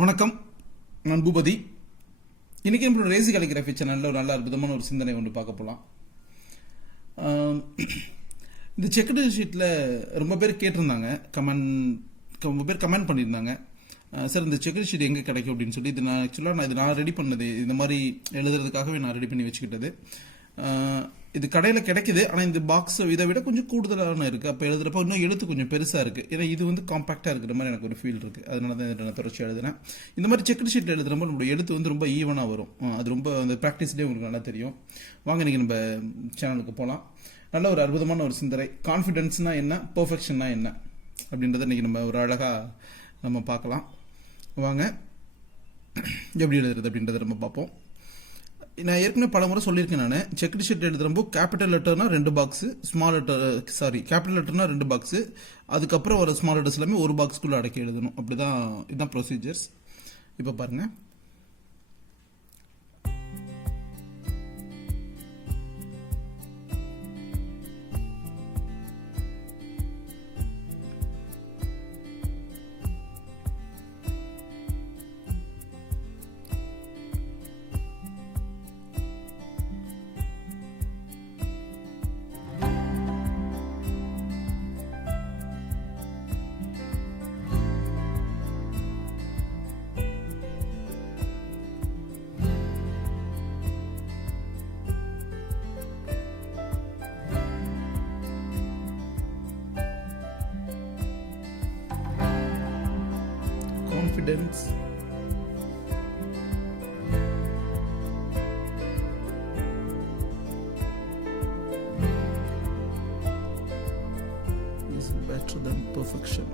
வணக்கம், நான் பூபதி. இன்னைக்கு நம்மளோட ரேசி கலிகிராஃபி சேனலில் ஒரு நல்ல அற்புதமான ஒரு சிந்தனை ஒன்று பார்க்க போகலாம். இந்த செக்குடு ஷீட்டில் ரொம்ப பேர் கேட்டிருந்தாங்க, ரொம்ப பேர் கமெண்ட் பண்ணியிருந்தாங்க, சார் இந்த செக்குடு ஷீட் எங்கே கிடைக்கும் அப்படின்னு சொல்லி. இது நான் ஆக்சுவலாக நான் ரெடி பண்ணது, இந்த மாதிரி எழுதுறதுக்காகவே நான் ரெடி பண்ணி வச்சுக்கிட்டது. இது கடையில் கிடைக்குது, ஆனால் இந்த பாக்ஸ் இதை விட கொஞ்சம் கூடுதலான இருக்குது. அப்போ எழுதுறப்போ இன்னும் எழுத்து கொஞ்சம் பெருசாக இருக்குது. ஏன்னா இது வந்து காம்பாக்டாக இருக்கிற மாதிரி எனக்கு ஒரு ஃபீல் இருக்குது. அதனால தான் நான் தொடர்ச்சி எழுதுனேன். இந்த மாதிரி செக்குடு ஷீட் எழுதுறப்போ நம்மளோட எழுத்து வந்து ரொம்ப ஈவனாக வரும். அது ரொம்ப அந்த ப்ராக்டிஸ்லேயே உங்களுக்கு நல்லா தெரியும். வாங்க நீங்கள் நம்ம சேனலுக்கு போகலாம். நல்ல ஒரு அற்புதமான ஒரு சிந்தனை. கான்ஃபிடென்ஸ்னா என்ன, பெர்ஃபெக்ஷன்னா என்ன அப்படின்றத இன்றைக்கி நம்ம ஒரு அழகாக நம்ம பார்க்கலாம். வாங்க எப்படி எழுதுறது அப்படின்றத நம்ம பார்ப்போம். நான் ஏற்கனவே பல முறை சொல்லியிருக்கேன். நான் செக்குடு ஷீட் எழுதுறப்போ கேபிட்டல் லெட்டர்னா 2 பாக்ஸு, கேபிட்டல் லெட்டர்னா 2 பாக்ஸு, அதுக்கப்புறம் ஒரு ஸ்மால் லெட்டர்ஸ் எல்லாமே ஒரு பாக்ஸ்க்குள்ளே அடக்கி எழுதணும். அப்படிதான், இதுதான் ப்ரொசீஜர்ஸ். இப்போ பாருங்கள், confidence is better than perfection.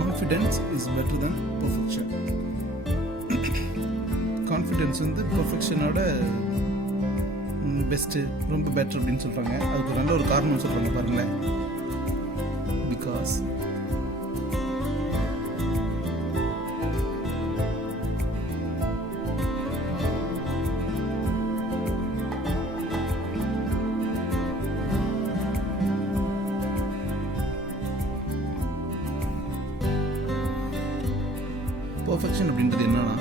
Confidence is better than perfection. Confidence வந்து பெர்ஃபெக்ஷனோட பெஸ்ட்டு, ரொம்ப பெட்டர் அப்படின்னு சொல்கிறாங்க. அதுக்கு நல்ல ஒரு காரணம் சொல்கிறாங்க பாருங்களேன். பிகாஸ் பெர்ஃபெக்ஷன் அப்படின்றது என்னன்னா,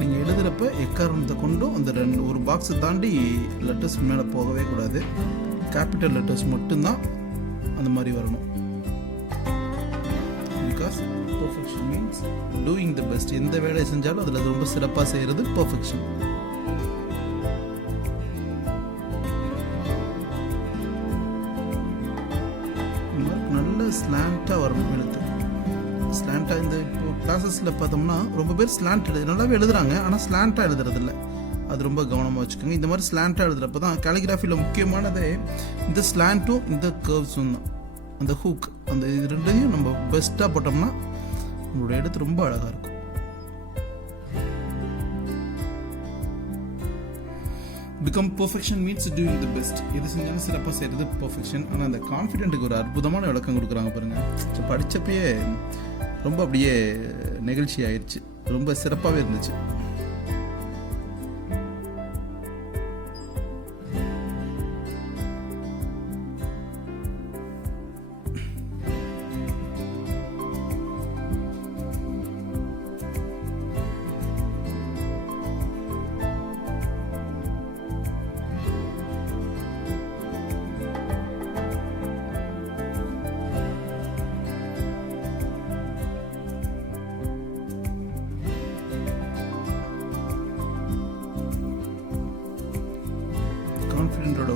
நீங்கள் எழுதுகிறப்ப எக்காரணத்தை கொண்டும் அந்த ஒரு பாக்ஸை தாண்டி லெட்டர்ஸ் மேலே போகவே கூடாது. கேபிட்டல் லெட்டர்ஸ் மட்டும்தான் அந்த மாதிரி வரணும். Because perfection means doing the best. எந்த வேலையை செஞ்சாலும் அதில் அது ரொம்ப சிறப்பாக செய்கிறது பெர்ஃபெக்ஷன். நல்ல ஸ்லாண்டாக வரணும் எழுத்து. ஸ்லாண்டாக இந்த இப்போ கிளாஸஸில் பார்த்தோம்னா ரொம்ப பேர் ஸ்லாண்ட் நல்லாவே எழுதுறாங்க, ஆனால் ஸ்லாண்டாக எழுதுறதில்ல. அது ரொம்ப கவனமாக வச்சுக்கோங்க. இந்த மாதிரி ஸ்லாண்டாக எழுதுறப்ப தான் கேலிகிராஃபியில் முக்கியமானதே இந்த ஸ்லாண்ட்டும் இந்த கர்வ்ஸும் தான். அந்த ஹூக், அந்த இது ரெண்டையும் நம்ம பெஸ்ட்டாக போட்டோம்னா நம்மளோட எழுத்து ரொம்ப அழகாக இருக்கும். Become perfection means doing the best. எது செஞ்சாலும் சிறப்பாக செய்கிறது பெர்ஃபெக்ஷன். ஆனால் அந்த கான்ஃபிடென்ட்டுக்கு ஒரு அற்புதமான விளக்கம் கொடுக்குறாங்க பாருங்கள். படித்தப்பயே ரொம்ப அப்படியே நெகிழ்ச்சி ஆயிடுச்சு. ரொம்ப சிறப்பாகவே இருந்துச்சு.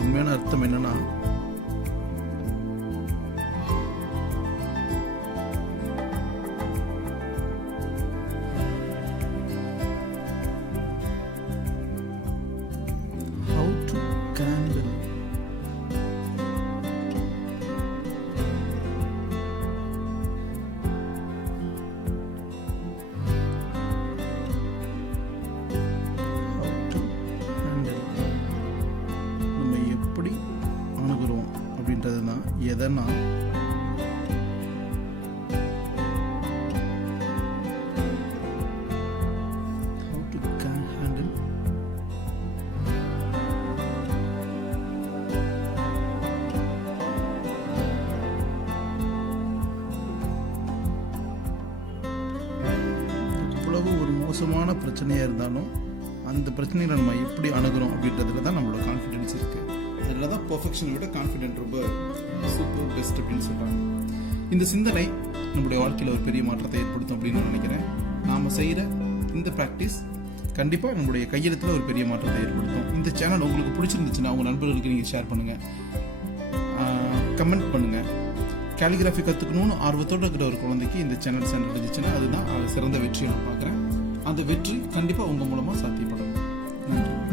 உண்மையான அர்த்தம் என்னன்னா, how to candle. How to handle. நம்ம எப்படி அணுகுறோம் அப்படின்றது தான் எதனா how to handle. எவ்வளவு ஒரு மோசமான பிரச்சனையாக இருந்தாலும் அந்த பிரச்சனைகளை நம்ம எப்படி அணுகிறோம் அப்படின்றதுல தான் நம்மளோட கான்ஃபிடென்ஸ் இருக்குது. அதில் தான் பர்ஃபெக்ஷனை விட கான்ஃபிடென்ட் ரொம்ப சூப்பர் பெஸ்ட் அப்படின்னு சொல்கிறாங்க. இந்த சிந்தனை நம்முடைய வாழ்க்கையில் ஒரு பெரிய மாற்றத்தை ஏற்படுத்தும் அப்படின்னு நான் நினைக்கிறேன். நாம் செய்கிற இந்த ப்ராக்டிஸ் கண்டிப்பாக நம்மளுடைய கையெழுத்தில் ஒரு பெரிய மாற்றத்தை ஏற்படுத்தும். இந்த சேனல் உங்களுக்கு பிடிச்சிருந்துச்சுன்னா உங்கள் நண்பர்களுக்கு நீங்கள் ஷேர் பண்ணுங்கள், கமெண்ட் பண்ணுங்கள். கேலிகிராஃபி கற்றுக்கணும்னு ஆர்வத்தோடு இருக்கிற ஒரு குழந்தைக்கு இந்த சேனல் சென்றடைஞ்சிச்சுன்னா அதுதான் சிறந்த வெற்றியை நான் பார்க்குறேன். அந்த வெற்றி கண்டிப்பாக உங்கள் மூலமாக சாத்தியப்படும். நன்றி.